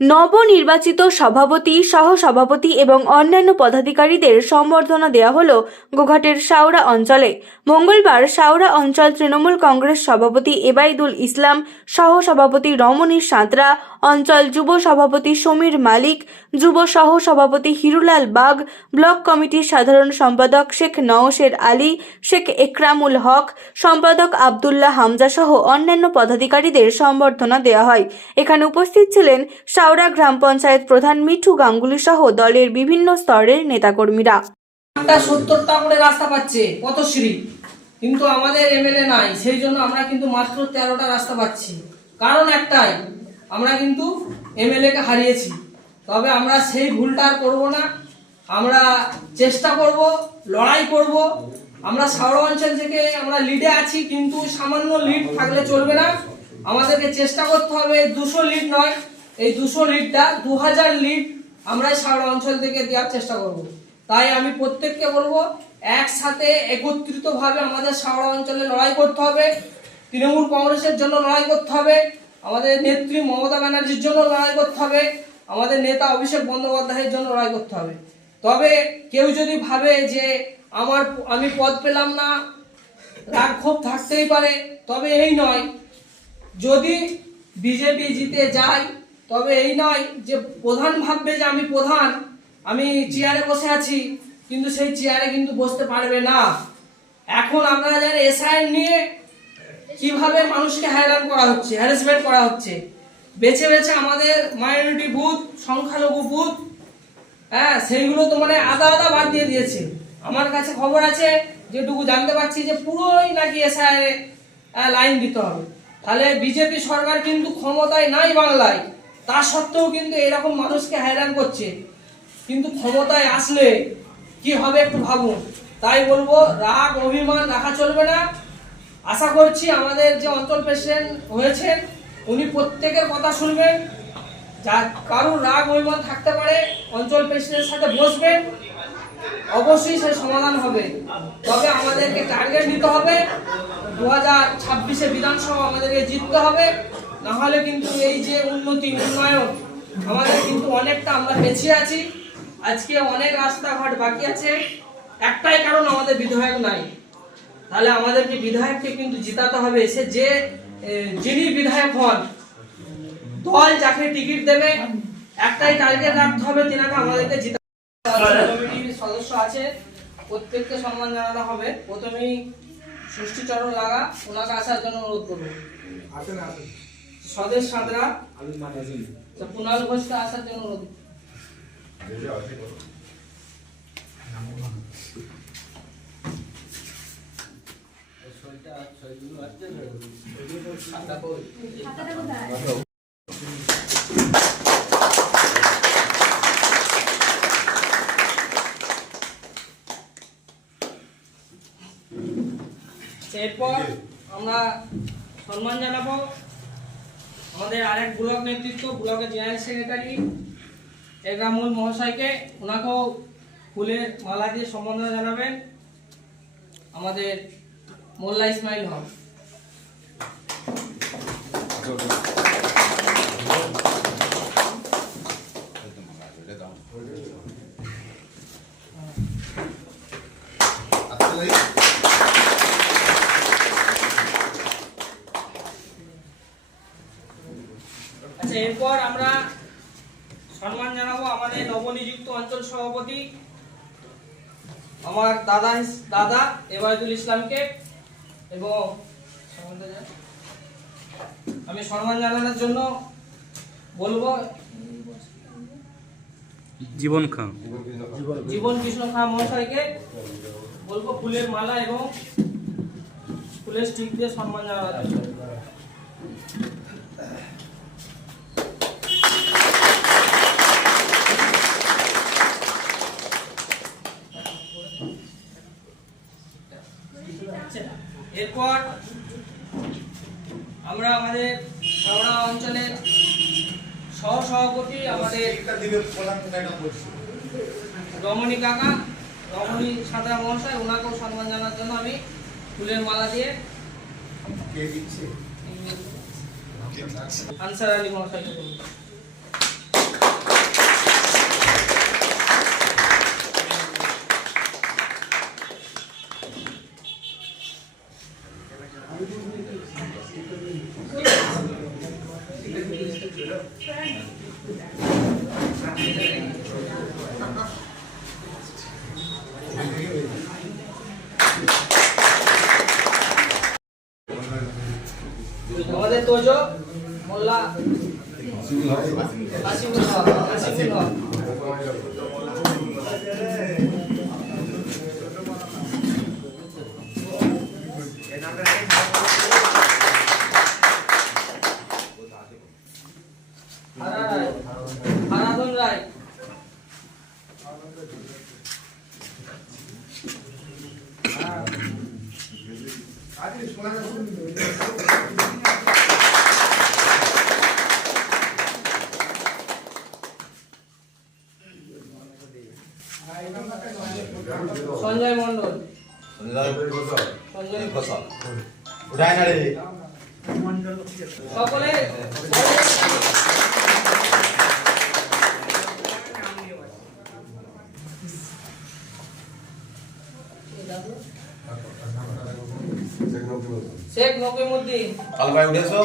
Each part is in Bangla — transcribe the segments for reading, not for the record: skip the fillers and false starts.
নবনির্বাচিত সভাপতি, সহসভাপতি এবং অন্যান্য পদাধিকারীদের সম্বর্ধনা দেওয়া হলো গোঘাটের শাওড়া অঞ্চলে। মঙ্গলবার শাওড়া অঞ্চল তৃণমূল কংগ্রেস সভাপতি এবাইদুল ইসলাম, সহসভাপতি রমণী সাঁতরা, অঞ্চল যুব সভাপতি সমীর মালিক, যুব সহসভাপতি হিরুলাল বাগ, ব্লক কমিটির সাধারণ সম্পাদক শেখ নওশের আলী, শেখ একরামুল হক, সম্পাদক আবদুল্লাহ হামজা সহ অন্যান্য পদাধিকারীদের সম্বর্ধনা দেওয়া হয়। এখানে উপস্থিত ছিলেন শাওড়া গ্রাম পঞ্চায়েত প্রধান মিঠু গাঙ্গুলি সহ দলের বিভিন্ন স্তরের নেতাকর্মীরা। 70টা করে রাস্তা পাচ্ছে পথশ্রী, কিন্তু আমাদের এমএলএ নাই, সেই জন্য আমরা কিন্তু মাত্র 13টা রাস্তা পাচ্ছি। কারণ একটাই, আমরা কিন্তু এমএলএ কে হারিয়েছি। তবে আমরা সেই ভুলটা আর করবো না। আমরা চেষ্টা করব, লড়াই করব। আমরা শাওড়া অঞ্চল থেকে আমরা লিডে আছি, কিন্তু সামান্য লিড থাকলে চলবে না। আমাদেরকে চেষ্টা করতে হবে 200 লিড নয়, এই 200 লিডটা 2000 লিড আমরা শাওড়া অঞ্চল থেকে দেওয়ার চেষ্টা করব। তাই আমি প্রত্যেককে বলবো, একসাথে একত্রিতভাবে আমাদের শাওড়া অঞ্চলে লড়াই করতে হবে। তৃণমূল কংগ্রেসের জন্য লড়াই করতে হবে, আমাদের নেত্রী মমতা ব্যানার্জির জন্য লড়াই করতে হবে, আমাদের নেতা অভিষেক বন্দ্যোপাধ্যায়ের জন্য লড়াই করতে হবে। তবে কেউ যদি ভাবে যে আমি পদ পেলাম না, রাগ ক্ষোভ থাকতেই পারে, তবে এই নয়, যদি বিজেপি জিতে যায় তবে এই নয় যে প্রধান ভাববে যে আমি প্রধান, আমি চেয়ারে বসে আছি, কিন্তু সেই চেয়ারে কিন্তু বসতে পারবে না। এখন আপনারা জানেন এসআইআর নিয়ে কিভাবে মানুষকে হয়রান করা হচ্ছে, হ্যারাসমেন্ট করা হচ্ছে। বেছে বেছে আমাদের মাইনরিটি বুথ, সংখ্যালঘু বুথ, সেইগুলো তো মানে আদা আদা বাদ দিয়ে দিয়েছে। আমার কাছে খবর আছে, যেটুকু জানতে পারছি, যে পুরোই নাকি এসআইআর লাইন দিতে হবে। তাহলে বিজেপি সরকার কিন্তু ক্ষমতায় নাই বাংলায়, তা সত্ত্বেও কিন্তু এরকম মানুষকে হয়রান করছে। কিন্তু ক্ষমতায় আসলে কি হবে একটু ভাবুন। তাই বলবো, রাগ অভিমান রাখা চলবে না। আশা করছি আমাদের যে অঞ্চল প্রেসিডেন্ট হয়েছেন উনি প্রত্যেকের কথা শুনবেন। যা কারোর রাগ অভিমান থাকতে পারে, অঞ্চল প্রেসিডেন্টের সাথে বসবেন, অবশ্যই সে সমাধান হবে। তবে আমাদেরকে টার্গেট নিতে হবে, 2026-এ বিধানসভা আমাদেরকে জিততে হবে। না হলে কিন্তু এই যে উন্নয়ন আমাদের কিন্তু অনেকটা আমরা পেছিয়ে আছি। আজকে অনেক রাস্তাঘাট বাকি আছে, একটাই কারণ আমাদের বিধায়ক নাই। তাহলে আমাদেরকে বিধায়ককে কিন্তু জিতাতে হবে। সে যিনি বিধায়ক হন, দল যাকে টিকিট দেবে, একটাই টার্গেট রাখতে হবে, তিনাকে আমাদেরকে জিতাতে হবে। কমিটির সদস্য আছে, প্রত্যেককে সম্মান জানানো হবে। প্রথমেই ষষ্ঠীচরণ লাগা, ওনাকে আসার জন্য অনুরোধ করবো। স্বদেশ সাঁতরা, কুণাল ঘোষকে আসার জন্য অনুরোধ। এরপর আমরা সম্মান জানাবো আমাদের আরেক ব্লক নেতৃত্ব, ব্লকের জেনারেল সেক্রেটারি একরামুল মহাশয়কে। ওনাকেও ফুলের মালা দিয়ে সম্বর্ধনা জানাবেন আমাদের মোল্লা ইসমাইল হক। আচ্ছা, এরপর আমরা সম্মান জানাবো আমাদের নবনিযুক্ত অঞ্চল সভাপতি আমার দাদা এবাইদুল ইসলামকে। এবং আমি সম্মান জানানোর জন্য বলবো জীবন কৃষ্ণ খা মহাশয়কে বলবো ফুলের মালা এবং ফুলের স্টিক দিয়ে সম্মান জানানোর জন্য। এরপর আমরা আমাদের শাওড়া অঞ্চলের সহসভাপতি আমাদের রমণী কাকা, রমণী সাঁতরা মহাশয়, ওনাকেও সম্মান জানার জন্য আমি ফুলের মালা দিয়ে আনসার আলী মহাশয়কে বলব। আমাদের তোজো মোল্লা আসিফুল হক হারাধন রায় সঞ্জয় মণ্ডল সকলে শেখ নকিমউদ্দিন কাল ভাই উঠেছো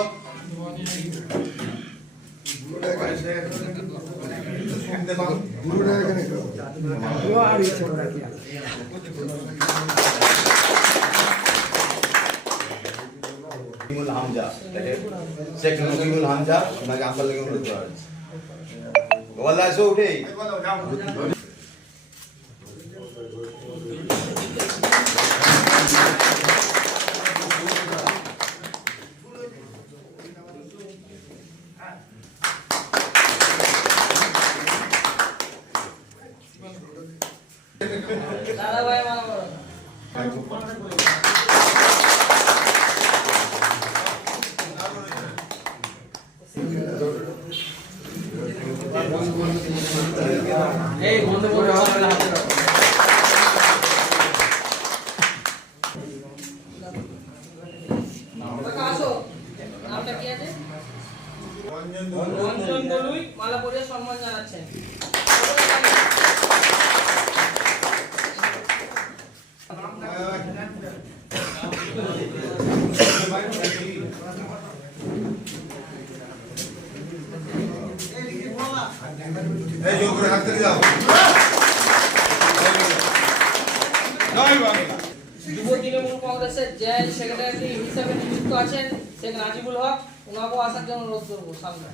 হামজা শেখ নকিমুল হামজা আমাকে আঙ্কাল লেগে বলতে পারছি ওয়াল্লাহ এসো উঠে দাদা ভাই মালা করো এই বন্ধ করে হাতে দাও কাকা আসো নামটা কি আছে রঞ্জন দলুই মালা পরিয়ে সম্মান জানাচ্ছেন এই যোগ করে হাত দিয়ে দাও যুব তৃণমূল কংগ্রেসের জেনারেল সেক্রেটারি হিসেবে নিযুক্ত আছেন শেখ নাজিবুল হক ওনাকেও আসার জন্য অনুরোধ করবো সামনে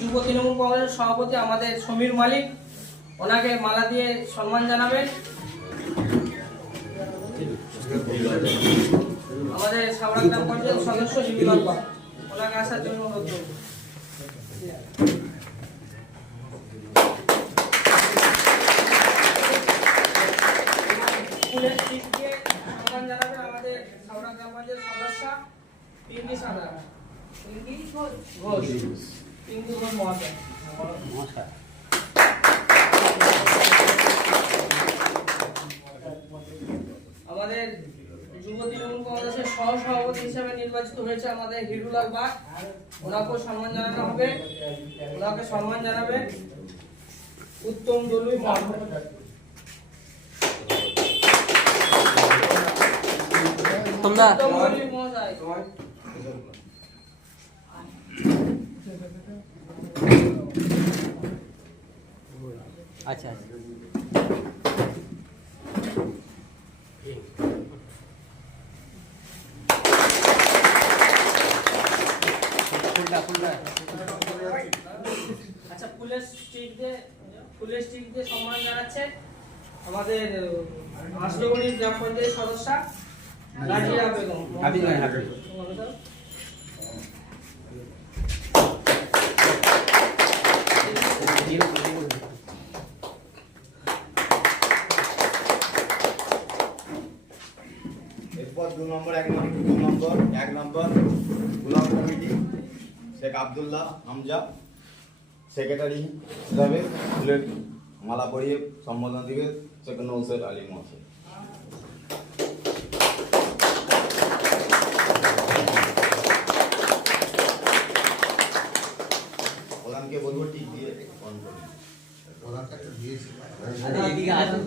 যুব তৃণমূল কংগ্রেসের সভাপতি আমাদের সমীর মালিক ওনাকে মালা দিয়ে সম্মান জানাবেন আমাদের সাবড়া গ্রাম পঞ্চায়েত সদস্য হিবুল আব্বা ওনাকে আসার জন্য অনুরোধ করব ফুলের স্টিক দিয়ে সম্মান জানাবেন আমাদের সাবড়া গ্রাম পঞ্চায়েত সদস্য পিঙ্কি সাদা পিঙ্কি ঘোষ পিঙ্কি ঘোষ মহাশয় আমাদের যুব তৃণমূল কংগ্রেসের সহ সভাপতি হিসেবে নির্বাচিত হয়েছে আমাদের হিরুলাল বাগ ওনাকেও সম্মান জানানো হবে ওনাকে সম্মান জানাবে উত্তম দলুই মহাশয় উত্তম দলুই মহাশয় আচ্ছা আচ্ছা আচ্ছা ফুলের স্টিক দিয়ে সম্মান জানাচ্ছে আমাদের হাসলগড়ি গ্রাম পঞ্চায়েত সদস্য রাজিয়া বেগম এরপর 2 নম্বর 1 নম্বর গুলাম কমিটি শেখ আব্দুল্লাহ হামজা সেক্রেটারি হিসাবে ফুলের মালা পরিয়ে সম্বোধন দিবে শেখ নৌসের আলী মহাশয় প্রধানকে বলবো টিক দিয়ে অন করুন। আরে এদিকে আসুন।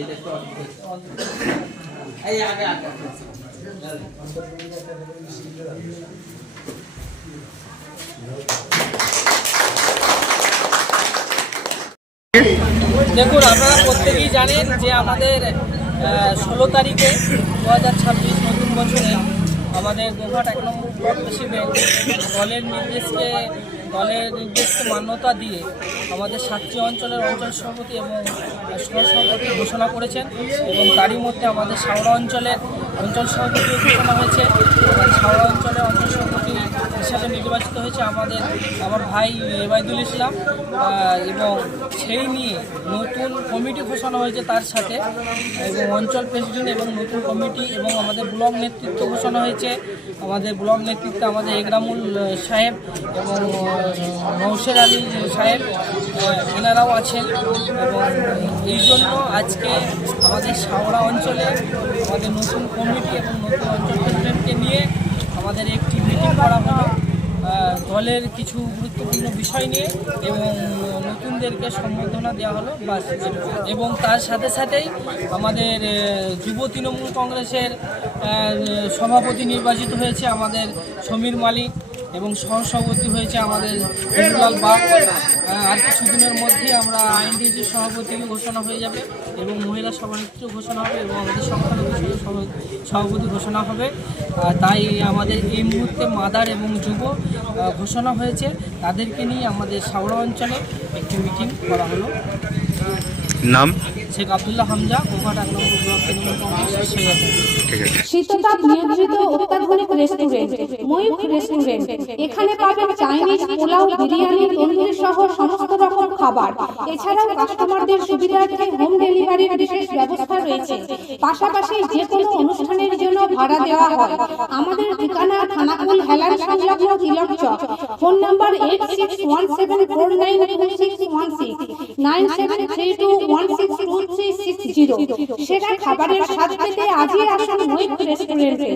এটা একটু এই আগে আগে দেখুন, আপনারা প্রত্যেকেই জানেন যে আমাদের 16 তারিখে 2026 নতুন বছরে আমাদের গোঘাট 1 নম্বর ব্লক প্রেসিডেন্ট দলের নির্দেশকে মান্যতা দিয়ে আমাদের 7টি অঞ্চলের অঞ্চল সভাপতি এবং সহসভাপতি ঘোষণা করেছেন এবং তারই মধ্যে আমাদের শাওড়া অঞ্চলের অঞ্চল সভাপতি ঘোষণা হয়েছে। শাওড়া অঞ্চলের অঞ্চল সভাপতি হিসাবে নির্বাচিত হয়েছে আমার ভাই এবাইদুল ইসলাম এবং সেই নিয়ে নতুন কমিটি ঘোষণা হয়েছে তার সাথে, এবং অঞ্চল প্রেসিডেন্ট এবং নতুন কমিটি এবং আমাদের ব্লক নেতৃত্ব ঘোষণা হয়েছে। আমাদের ব্লক নেতৃত্বে আমাদের একরামুল সাহেব এবং নৌশের আলী সাহেব এনারাও আছেন, এবং এই জন্য আজকে আমাদের শাওড়া অঞ্চলে আমাদের নতুন কমিটি এবং নতুন অঞ্চল প্রেসিডেন্টকে নিয়ে আমাদের একটি মিটিং করা হলো দলের কিছু গুরুত্বপূর্ণ বিষয় নিয়ে, এবং নতুনদেরকে সম্বর্ধনা দেওয়া হলো বাস। এবং তার সাথে সাথেই আমাদের যুব তৃণমূল কংগ্রেসের সভাপতি নির্বাচিত হয়েছে আমাদের সমীর মালিক, এবং সহসভাপতি হয়েছে আমাদের হিন্দুলাল বাগ। আর কিছুদিনের মধ্যেই আমরা আইনডিজির সভাপতি ঘোষণা হয়ে যাবে এবং মহিলা সভানেত্রী ঘোষণা হবে এবং আমাদের সংখ্যালঘু সভাপতি ঘোষণা হবে। তাই আমাদের এই মুহূর্তে মাদার এবং যুব ঘোষণা হয়েছে, তাদেরকে নিয়ে আমাদের শাওড়া অঞ্চলে একটি মিটিং করা হলো। নাম শেখ আব্দুল্লাহ হামজা, গোঘাট 1 নম্বর ব্লক তৃণমূল কংগ্রেসের সেক্রেটারি। শীততাপ নিয়ন্ত্রিত অত্যাধুনিক রেস্টুরেন্ট ময়ূখ রেস্টুরেন্ট। এখানে পাবেন চাইনিজ, পোলাও, বিরিয়ানি, তন্দুরি সহ সমস্ত রকম খাবার। এছাড়াও কাস্টমারদের সুবিধার্থে হোম ডেলিভারির বিশেষ ব্যবস্থা রয়েছে। পাশাপাশি যে কোনো অনুষ্ঠানের জন্য ভাড়া দেওয়া হয়। আমাদের ঠিকানা থানাকুল হেলান সংলগ্ন তিলক চক। Phone number 8617492616 9732162360। সেরা খাবারের স্বাদ পেতে আজই আসুন ময়ূখ রেস্টুরেন্টে।